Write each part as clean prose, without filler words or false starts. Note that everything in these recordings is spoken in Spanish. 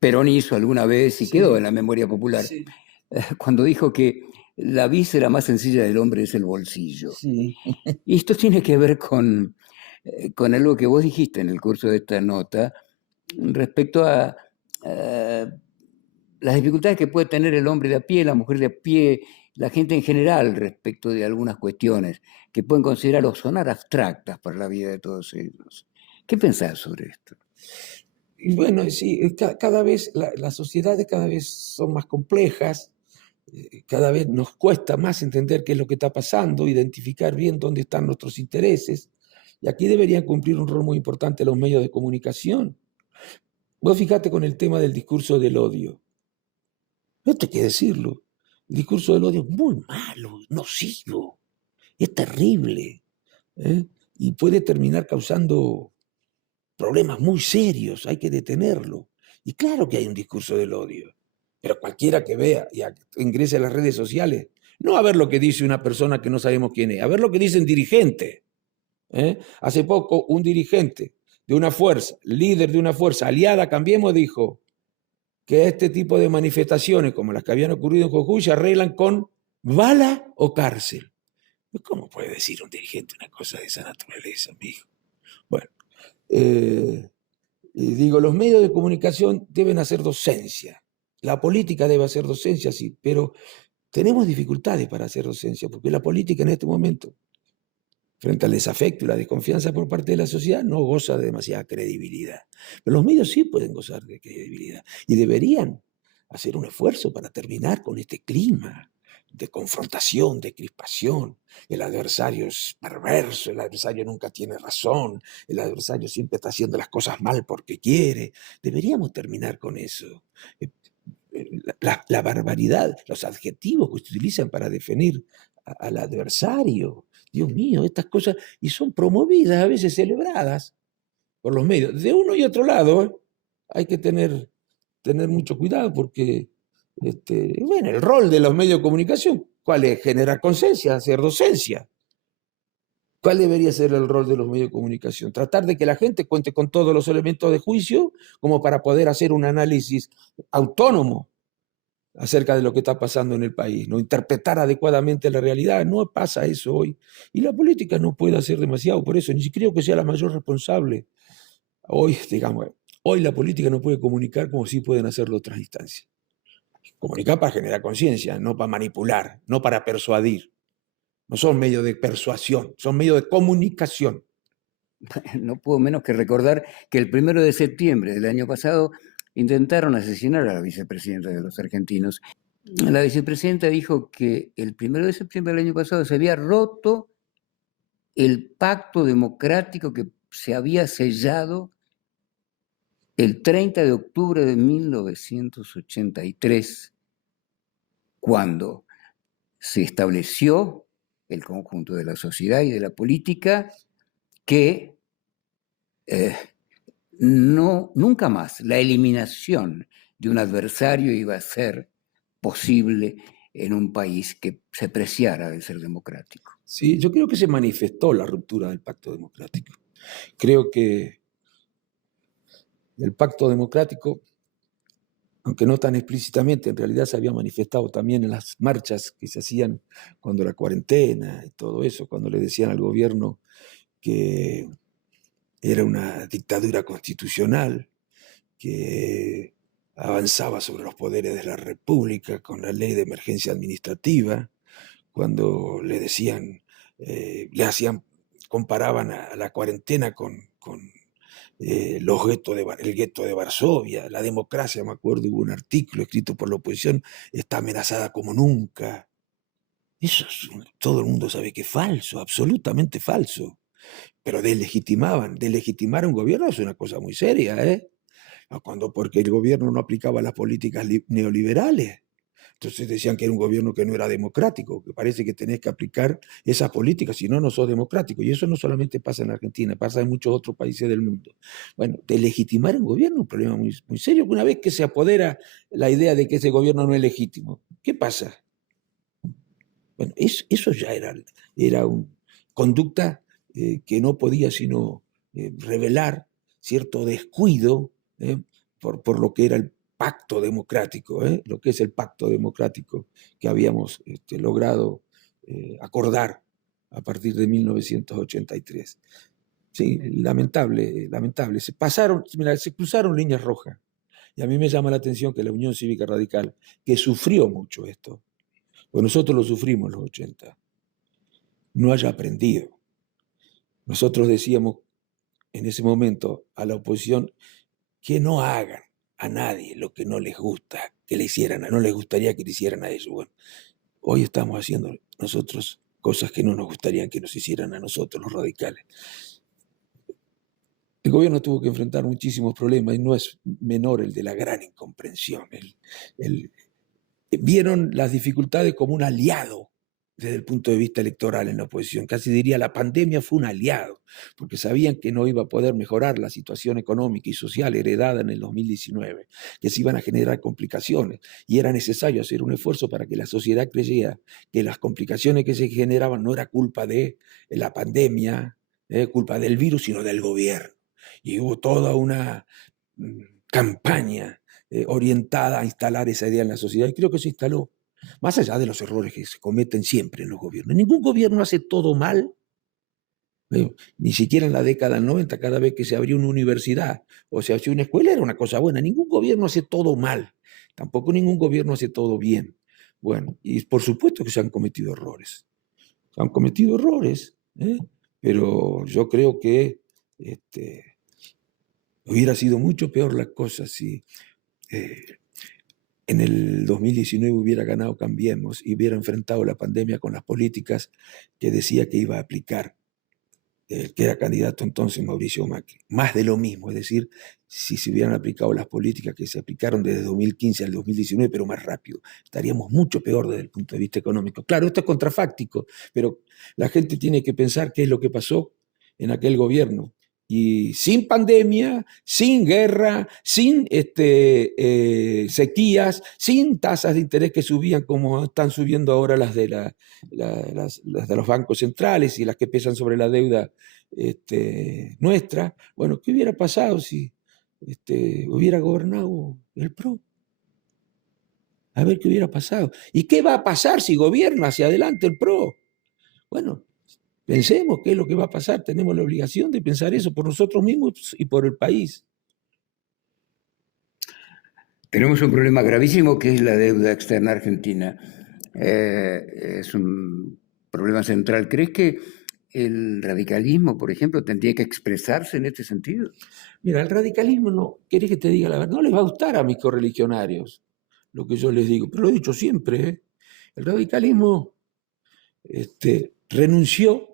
Perón hizo alguna vez y quedó en Sí, la memoria popular, sí, cuando dijo que la víscera más sencilla del hombre es el bolsillo. sí. Y esto tiene que ver con algo que vos dijiste en el curso de esta nota respecto a las dificultades que puede tener el hombre de a pie, la mujer de a pie, la gente en general respecto de algunas cuestiones que pueden considerar o sonar abstractas para la vida de todos ellos. ¿Qué pensás sobre esto? Y bueno, sí, cada vez las sociedades cada vez son más complejas, cada vez nos cuesta más entender qué es lo que está pasando, identificar bien dónde están nuestros intereses. Y aquí deberían cumplir un rol muy importante los medios de comunicación. Vos fijate con el tema del discurso del odio. Esto hay que decirlo. El discurso del odio es muy malo, nocivo, es terrible, ¿eh? Y puede terminar causando problemas muy serios, hay que detenerlo. Y claro que hay un discurso del odio, pero cualquiera que vea y ingrese a las redes sociales, no a ver lo que dice una persona que no sabemos quién es, a ver lo que dice un dirigente. Hace poco un dirigente de una fuerza, líder de una fuerza aliada, Cambiemos, dijo que este tipo de manifestaciones, como las que habían ocurrido en Jujuy, se arreglan con bala o cárcel. ¿Cómo puede decir un dirigente una cosa de esa naturaleza, amigo? Bueno, y digo, los medios de comunicación deben hacer docencia. La política debe hacer docencia, sí, pero tenemos dificultades para hacer docencia, porque la política en este momento, frente al desafecto y la desconfianza por parte de la sociedad, no goza de demasiada credibilidad. Pero los medios sí pueden gozar de credibilidad y deberían hacer un esfuerzo para terminar con este clima de confrontación, de crispación. El adversario es perverso, el adversario nunca tiene razón, el adversario siempre está haciendo las cosas mal porque quiere. Deberíamos terminar con eso. La barbaridad, los adjetivos que se utilizan para definir al adversario. Dios mío, estas cosas, y son promovidas, a veces celebradas por los medios. De uno y otro lado, hay que tener mucho cuidado porque, bueno, el rol de los medios de comunicación, ¿cuál es? Generar conciencia, hacer docencia. ¿Cuál debería ser el rol de los medios de comunicación? Tratar de que la gente cuente con todos los elementos de juicio como para poder hacer un análisis autónomo acerca de lo que está pasando en el país, ¿no? Interpretar adecuadamente la realidad. No pasa eso hoy. Y la política no puede hacer demasiado por eso, ni siquiera creo que sea la mayor responsable. Hoy, digamos, hoy la política no puede comunicar como sí pueden hacerlo otras instancias. Comunicar para generar conciencia, no para manipular, no para persuadir. No son medios de persuasión, son medios de comunicación. No puedo menos que recordar que el 1 de septiembre del año pasado intentaron asesinar a la vicepresidenta de los argentinos. La vicepresidenta dijo que el 1 de septiembre del año pasado se había roto el pacto democrático que se había sellado el 30 de octubre de 1983, cuando se estableció el conjunto de la sociedad y de la política que nunca más la eliminación de un adversario iba a ser posible en un país que se preciara de ser democrático. Sí, yo creo que se manifestó la ruptura del pacto democrático. Creo que el pacto democrático, aunque no tan explícitamente, en realidad se había manifestado también en las marchas que se hacían cuando la cuarentena y todo eso, cuando le decían al gobierno que era una dictadura constitucional, que avanzaba sobre los poderes de la República con la ley de emergencia administrativa, cuando le decían, le hacían, comparaban a la cuarentena con el gueto de Varsovia, la democracia, me acuerdo, hubo un artículo escrito por la oposición, está amenazada como nunca. Eso todo el mundo sabe que es falso, absolutamente falso. Pero deslegitimar a un gobierno es una cosa muy seria, ¿eh? Porque el gobierno no aplicaba las políticas neoliberales. Entonces decían que era un gobierno que no era democrático, que parece que tenés que aplicar esas políticas, si no, no sos democrático. Y eso no solamente pasa en Argentina, pasa en muchos otros países del mundo. Bueno, deslegitimar un gobierno es un problema muy, muy serio. Una vez que se apodera la idea de que ese gobierno no es legítimo, ¿qué pasa? Bueno, eso ya era una conducta que no podía sino revelar cierto descuido por lo que era pacto democrático, lo que es el pacto democrático que habíamos logrado acordar a partir de 1983. Sí, lamentable, lamentable. Se cruzaron líneas rojas. Y a mí me llama la atención que la Unión Cívica Radical, que sufrió mucho esto, pues nosotros lo sufrimos en los 80, no haya aprendido. Nosotros decíamos en ese momento a la oposición que no hagan a nadie lo que no les gusta que le hicieran, no les gustaría que le hicieran a ellos. Bueno, hoy estamos haciendo nosotros cosas que no nos gustaría que nos hicieran a nosotros, los radicales. El gobierno tuvo que enfrentar muchísimos problemas y no es menor el de la gran incomprensión. Vieron las dificultades como un aliado desde el punto de vista electoral en la oposición. Casi diría, la pandemia fue un aliado, porque sabían que no iba a poder mejorar la situación económica y social heredada en el 2019, que se iban a generar complicaciones y era necesario hacer un esfuerzo para que la sociedad creyera que las complicaciones que se generaban no era culpa de la pandemia, culpa del virus, sino del gobierno. Y hubo toda una campaña orientada a instalar esa idea en la sociedad, y creo que se instaló, más allá de los errores que se cometen siempre en los gobiernos. Ningún gobierno hace todo mal, ni siquiera en la década del 90, cada vez que se abrió una universidad o se hacía una escuela era una cosa buena. Ningún gobierno hace todo mal, tampoco ningún gobierno hace todo bien. Bueno, y por supuesto que se han cometido errores. Se han cometido errores, pero yo creo que hubiera sido mucho peor la cosa si en el 2019 hubiera ganado Cambiemos y hubiera enfrentado la pandemia con las políticas que decía que iba a aplicar el que era candidato entonces Mauricio Macri. Más de lo mismo, es decir, si se hubieran aplicado las políticas que se aplicaron desde 2015 al 2019, pero más rápido, estaríamos mucho peor desde el punto de vista económico. Claro, esto es contrafáctico, pero la gente tiene que pensar qué es lo que pasó en aquel gobierno. Y sin pandemia, sin guerra, sin sequías, sin tasas de interés que subían como están subiendo ahora las de, las de los bancos centrales y las que pesan sobre la deuda nuestra. Bueno, ¿qué hubiera pasado si hubiera gobernado el PRO? A ver qué hubiera pasado. ¿Y qué va a pasar si gobierna hacia adelante el PRO? Bueno, pensemos qué es lo que va a pasar. Tenemos la obligación de pensar eso por nosotros mismos y por el país. Tenemos un problema gravísimo que es la deuda externa argentina. Es un problema central. ¿Crees que el radicalismo, por ejemplo, tendría que expresarse en este sentido? Mira, el radicalismo, no, ¿querés que te diga la verdad? No les va a gustar a mis correligionarios lo que yo les digo, pero lo he dicho siempre. El radicalismo renunció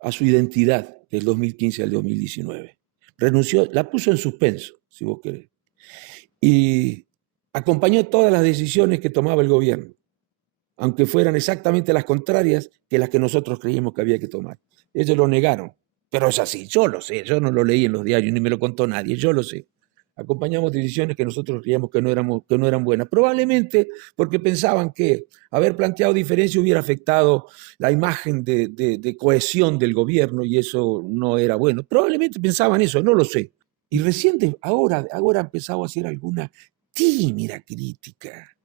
a su identidad del 2015 al 2019. Renunció, la puso en suspenso, si vos querés. Y acompañó todas las decisiones que tomaba el gobierno, aunque fueran exactamente las contrarias que las que nosotros creíamos que había que tomar. Ellos lo negaron, pero es así, yo lo sé, yo no lo leí en los diarios ni me lo contó nadie, yo lo sé. Acompañamos decisiones que nosotros creíamos que no eran buenas, probablemente porque pensaban que haber planteado diferencia hubiera afectado la imagen de cohesión del gobierno y eso no era bueno. Probablemente pensaban eso, no lo sé. Y recién ahora ha empezado a hacer alguna tímida crítica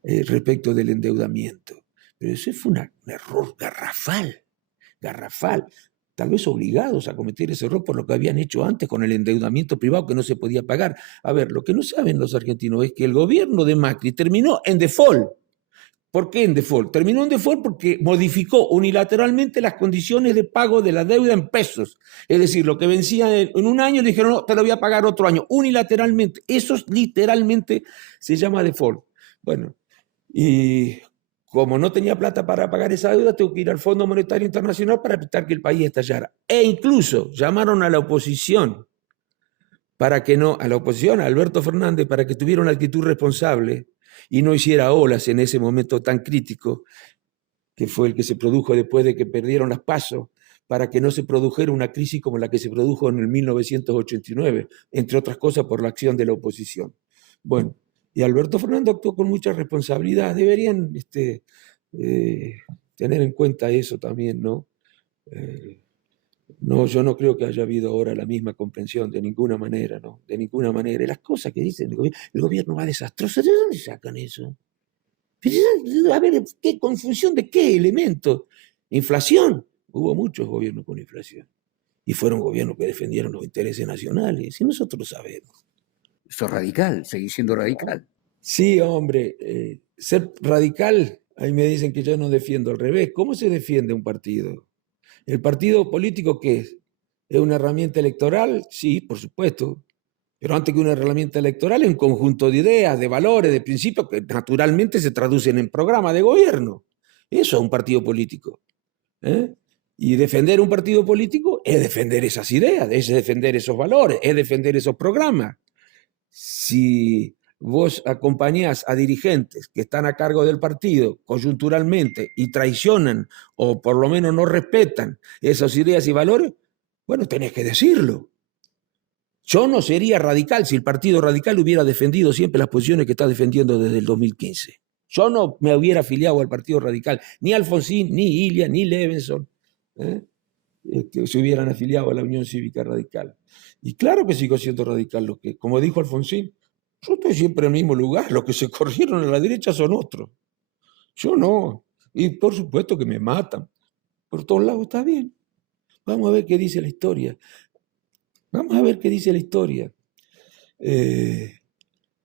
respecto del endeudamiento. Pero eso fue un error garrafal, tal vez obligados a cometer ese error por lo que habían hecho antes con el endeudamiento privado que no se podía pagar. A ver, lo que no saben los argentinos es que el gobierno de Macri terminó en default. ¿Por qué en default? Terminó en default porque modificó unilateralmente las condiciones de pago de la deuda en pesos. Es decir, lo que vencía en un año, le dijeron, no, te lo voy a pagar otro año, unilateralmente. Eso literalmente se llama default. Bueno, y como no tenía plata para pagar esa deuda, tengo que ir al Fondo Monetario Internacional para evitar que el país estallara. E incluso llamaron a la oposición a la oposición, a Alberto Fernández, para que tuviera una actitud responsable y no hiciera olas en ese momento tan crítico, que fue el que se produjo después de que perdieron las PASO, para que no se produjera una crisis como la que se produjo en el 1989, entre otras cosas por la acción de la oposición. Bueno, y Alberto Fernández actuó con mucha responsabilidad. Deberían tener en cuenta eso también, ¿no? No, yo no creo que haya habido ahora la misma comprensión, de ninguna manera, ¿no? De ninguna manera. Y las cosas que dicen el gobierno va desastroso, ¿de dónde sacan eso? A ver, ¿qué confusión de qué elemento? Inflación. Hubo muchos gobiernos con inflación. Y fueron gobiernos que defendieron los intereses nacionales. Y nosotros lo sabemos. Eso es radical, seguís siendo radical. Sí, hombre, ser radical, ahí me dicen que yo no defiendo al revés. ¿Cómo se defiende un partido? ¿El partido político qué es? ¿Es una herramienta electoral? Sí, por supuesto. Pero antes que una herramienta electoral, es un conjunto de ideas, de valores, de principios que naturalmente se traducen en programa de gobierno. Eso es un partido político. ¿Eh? Y defender un partido político es defender esas ideas, es defender esos valores, es defender esos programas. Si vos acompañás a dirigentes que están a cargo del partido coyunturalmente y traicionan o por lo menos no respetan esas ideas y valores, bueno, tenés que decirlo. Yo no sería radical si el Partido Radical hubiera defendido siempre las posiciones que está defendiendo desde el 2015. Yo no me hubiera afiliado al Partido Radical, ni Alfonsín, ni Ilia, ni Levenson, que se hubieran afiliado a la Unión Cívica Radical. Y claro que sigo siendo radical, lo que, como dijo Alfonsín, yo estoy siempre en el mismo lugar, los que se corrieron a la derecha son otros. Yo no. Y por supuesto que me matan. Por todos lados está bien. Vamos a ver qué dice la historia. Vamos a ver qué dice la historia.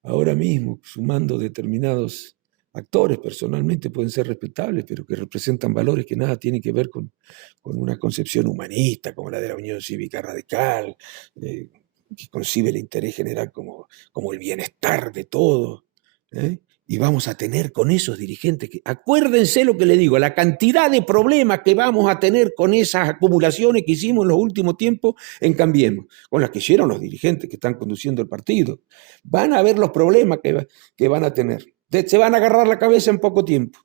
Ahora mismo, sumando determinados actores, personalmente pueden ser respetables, pero que representan valores que nada tienen que ver con una concepción humanista, como la de la Unión Cívica Radical, que concibe el interés general como el bienestar de todos. Y vamos a tener con esos dirigentes, acuérdense lo que le digo, la cantidad de problemas que vamos a tener con esas acumulaciones que hicimos en los últimos tiempos en Cambiemos, con las que hicieron los dirigentes que están conduciendo el partido. Van a ver los problemas que van a tener. Se van a agarrar la cabeza en poco tiempo.